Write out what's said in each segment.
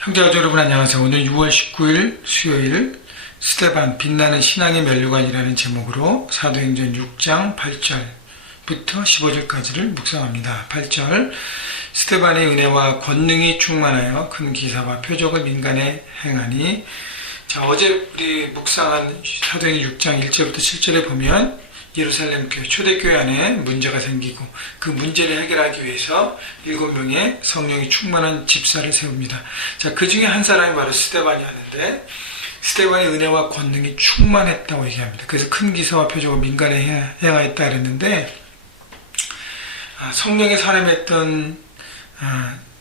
형제가족 여러분 안녕하세요. 오늘 6월 19일 수요일 스데반 빛나는 신앙의 면류관이라는 제목으로 사도행전 6장 8절부터 15절까지를 묵상합니다. 8절 스데반의 은혜와 권능이 충만하여 큰 기사와 표적을 민간에 행하니. 자, 어제 우리 묵상한 사도행전 6장 1절부터 7절에 보면 예루살렘 교회, 초대교회 안에 문제가 생기고 그 문제를 해결하기 위해서 7명의 성령이 충만한 집사를 세웁니다. 자, 그 중에 한 사람이 바로 스데반이었는데 스데반의 은혜와 권능이 충만했다고 얘기합니다. 그래서 큰 기사와 표적을 민간에 행하였다 그랬는데 성령의 사람이었던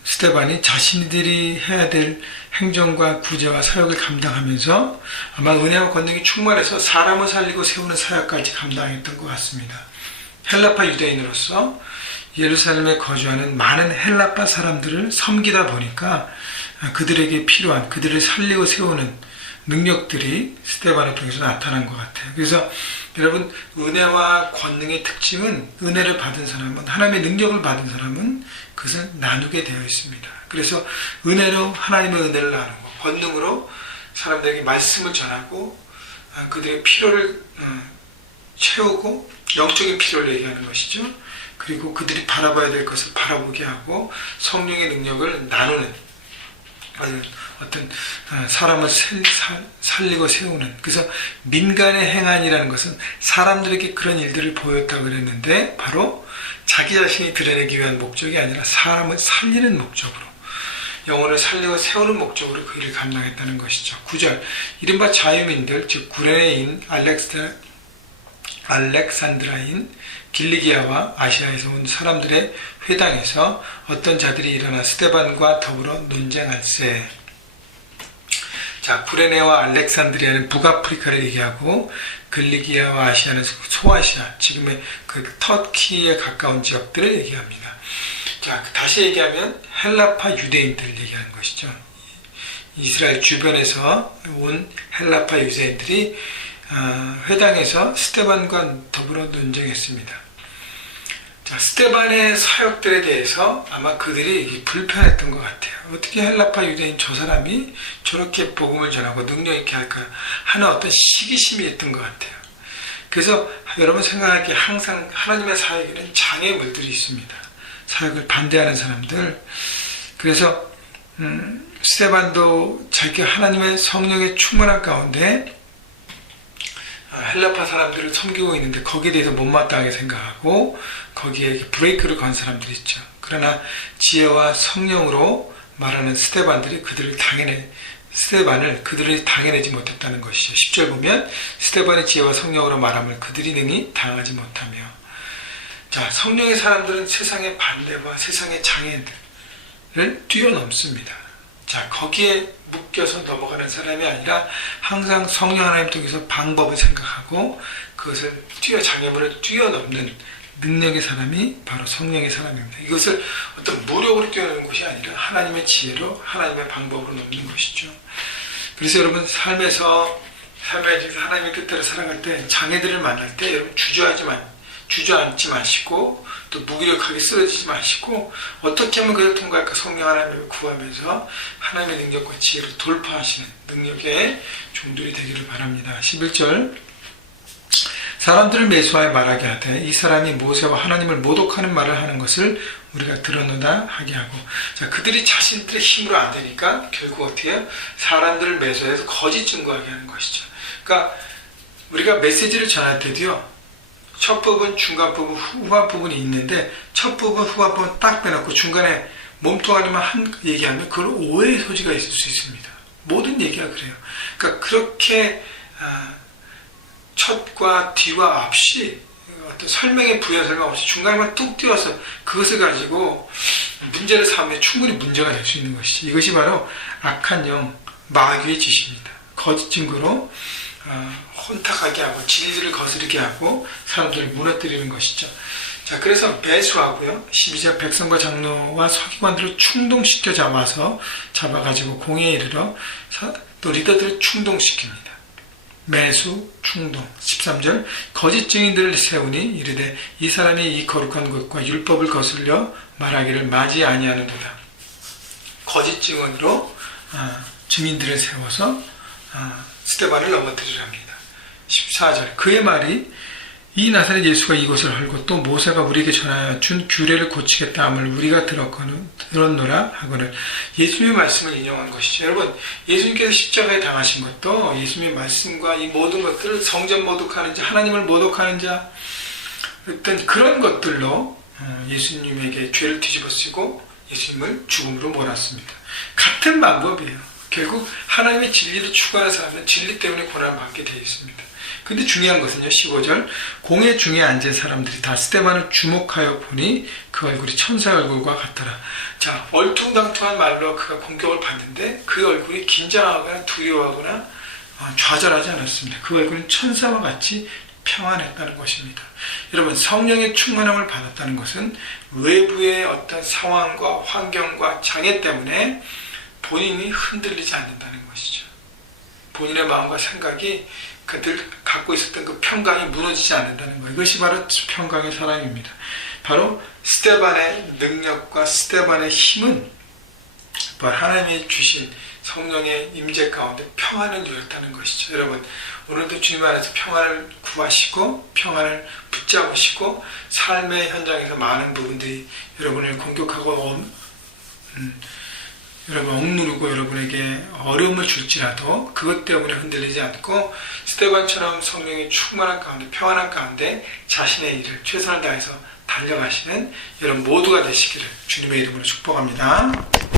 스데반이 자신들이 해야 될 행정과 구제와 사역을 감당하면서 아마 은혜와 권능이 충만해서 사람을 살리고 세우는 사역까지 감당했던 것 같습니다. 헬라파 유대인으로서 예루살렘에 거주하는 많은 헬라파 사람들을 섬기다 보니까 그들에게 필요한, 그들을 살리고 세우는 능력들이 스데반을 통해서 나타난 것 같아요. 그래서 여러분, 은혜와 권능의 특징은 은혜를 받은 사람은, 하나님의 능력을 받은 사람은 그것을 나누게 되어 있습니다. 그래서 은혜로 하나님의 은혜를 나누고, 권능으로 사람들에게 말씀을 전하고, 그들의 필요를 채우고, 영적인 필요를 얘기하는 것이죠. 그리고 그들이 바라봐야 될 것을 바라보게 하고, 성령의 능력을 나누는 어떤 사람을 살리고 세우는, 그래서 민간의 행한이라는 것은 사람들에게 그런 일들을 보였다고 그랬는데 바로 자기 자신이 드러내기 위한 목적이 아니라 사람을 살리는 목적으로, 영혼을 살리고 세우는 목적으로 그 일을 감당했다는 것이죠. 9절, 이른바 자유민들, 즉 구레네인, 알렉산드라인, 길리기아와 아시아에서 온 사람들의 회당에서 어떤 자들이 일어나 스데반과 더불어 논쟁할세. 자, 구레네와 알렉산드리아는 북아프리카를 얘기하고 길리기아와 아시아는 소아시아, 지금의 그 터키에 가까운 지역들을 얘기합니다. 자, 다시 얘기하면 헬라파 유대인들을 얘기하는 것이죠. 이스라엘 주변에서 온 헬라파 유대인들이 회당에서 스데반과 더불어 논쟁했습니다. 자, 스데반의 사역들에 대해서 아마 그들이 불편했던 것 같아요. 어떻게 헬라파 유대인 저 사람이 저렇게 복음을 전하고 능력 있게 할까 하는 어떤 시기심이 있던 것 같아요. 그래서 여러분 생각하기에 항상 하나님의 사역에는 장애물들이 있습니다. 사역을 반대하는 사람들. 그래서 스데반도 자기 하나님의 성령의 충만한 가운데 헬라파 사람들을 섬기고 있는데 거기에 대해서 못마땅하게 생각하고 거기에 브레이크를 건 사람들이 있죠. 그러나 지혜와 성령으로 말하는 스데반들이 스데반을 그들이 당해내지 못했다는 것이죠. 10절 보면 스데반의 지혜와 성령으로 말함을 그들이 능히 당하지 못하며. 자, 성령의 사람들은 세상의 반대와 세상의 장애들을 뛰어넘습니다. 자, 거기에 묶여서 넘어가는 사람이 아니라 항상 성령 하나님 통해서 방법을 생각하고 그것을 장애물을 뛰어넘는 능력의 사람이 바로 성령의 사람입니다. 이것을 어떤 무력으로 뛰어넘는 것이 아니라 하나님의 지혜로, 하나님의 방법으로 넘는 것이죠. 그래서 여러분 삶에서 하나님의 뜻대로 살아갈 때 장애들을 만날 때 여러분 주저앉지 마시고 또 무기력하게 쓰러지지 마시고 어떻게 하면 그걸 통과할까 성령 하나님을 구하면서 하나님의 능력과 지혜를 돌파하시는 능력의 종들이 되기를 바랍니다. 11절, 사람들을 매수하여 말하게 하되 이 사람이 모세와 하나님을 모독하는 말을 하는 것을 우리가 들었노다 하게 하고. 자, 그들이 자신들의 힘으로 안 되니까 결국 어떻게 해요? 사람들을 매수해서 거짓 증거하게 하는 것이죠. 그러니까 우리가 메시지를 전할 때도요, 첫 부분, 중간 부분, 후반 부분이 있는데 첫 부분, 후반 부분 딱 빼놓고 중간에 몸뚱아리만 얘기하면 그걸 오해의 소지가 있을 수 있습니다. 모든 얘기가 그래요. 그러니까 그렇게 첫과 뒤와 앞이 어떤 설명의 부연 설명 없이 중간에만 뚝 띄워서 그것을 가지고 문제를 삼으면 충분히 문제가 될 수 있는 것이죠. 이것이 바로 악한 영, 마귀의 짓입니다. 거짓 증거로 혼탁하게 하고 진리를 거스르게 하고 사람들을 무너뜨리는 것이죠. 자, 그래서 매수하고요. 12절, 백성과 장로와 서기관들을 충동시켜 잡아가지고 공회에 이르러 또 리더들을 충동시킵니다. 매수, 충동. 13절, 거짓 증인들을 세우니 이르되 이 사람이 이 거룩한 것과 율법을 거슬려 말하기를 마지 아니하는도다. 거짓 증언으로 증인들을 세워서 스데반을 넘어뜨리려 합니다. 14절 그의 말이 이 나사렛 예수가 이곳을 헐고 또 모세가 우리에게 전하여 준 규례를 고치겠다 함을 우리가 들었노라 하거늘. 예수님의 말씀을 인용한 것이죠. 여러분, 예수님께서 십자가에 당하신 것도 예수님의 말씀과 이 모든 것들을 성전 모독하는 자, 하나님을 모독하는 자, 어떤 그런 것들로 예수님에게 죄를 뒤집어쓰고 예수님을 죽음으로 몰았습니다. 같은 방법이에요. 결국 하나님의 진리를 추구하는 사람은 진리 때문에 고난을 받게 되어 있습니다. 근데 중요한 것은요, 15절 공회 중에 앉은 사람들이 다 스데반을 주목하여 보니 그 얼굴이 천사 얼굴과 같더라. 자, 얼퉁당퉁한 말로 그가 공격을 받는데 그 얼굴이 긴장하거나 두려워하거나 좌절하지 않았습니다. 그 얼굴은 천사와 같이 평안했다는 것입니다. 여러분, 성령의 충만함을 받았다는 것은 외부의 어떤 상황과 환경과 장애 때문에 본인이 흔들리지 않는다는 것이죠. 본인의 마음과 생각이 그들 갖고 있었던 그 평강이 무너지지 않는다는 것. 이것이 바로 평강의 사랑입니다. 바로 스데반의 능력과 스데반의 힘은 바로 하나님이 주신 성령의 임재 가운데 평안을 누렸다는 것이죠. 여러분, 오늘도 주님 안에서 평안을 구하시고 평안을 붙잡으시고 삶의 현장에서 많은 부분들이 여러분을 공격하고 여러분 억누르고 여러분에게 어려움을 줄지라도 그것 때문에 흔들리지 않고 스데반처럼 성령의 충만한 가운데 평안한 가운데 자신의 일을 최선을 다해서 달려가시는 여러분 모두가 되시기를 주님의 이름으로 축복합니다.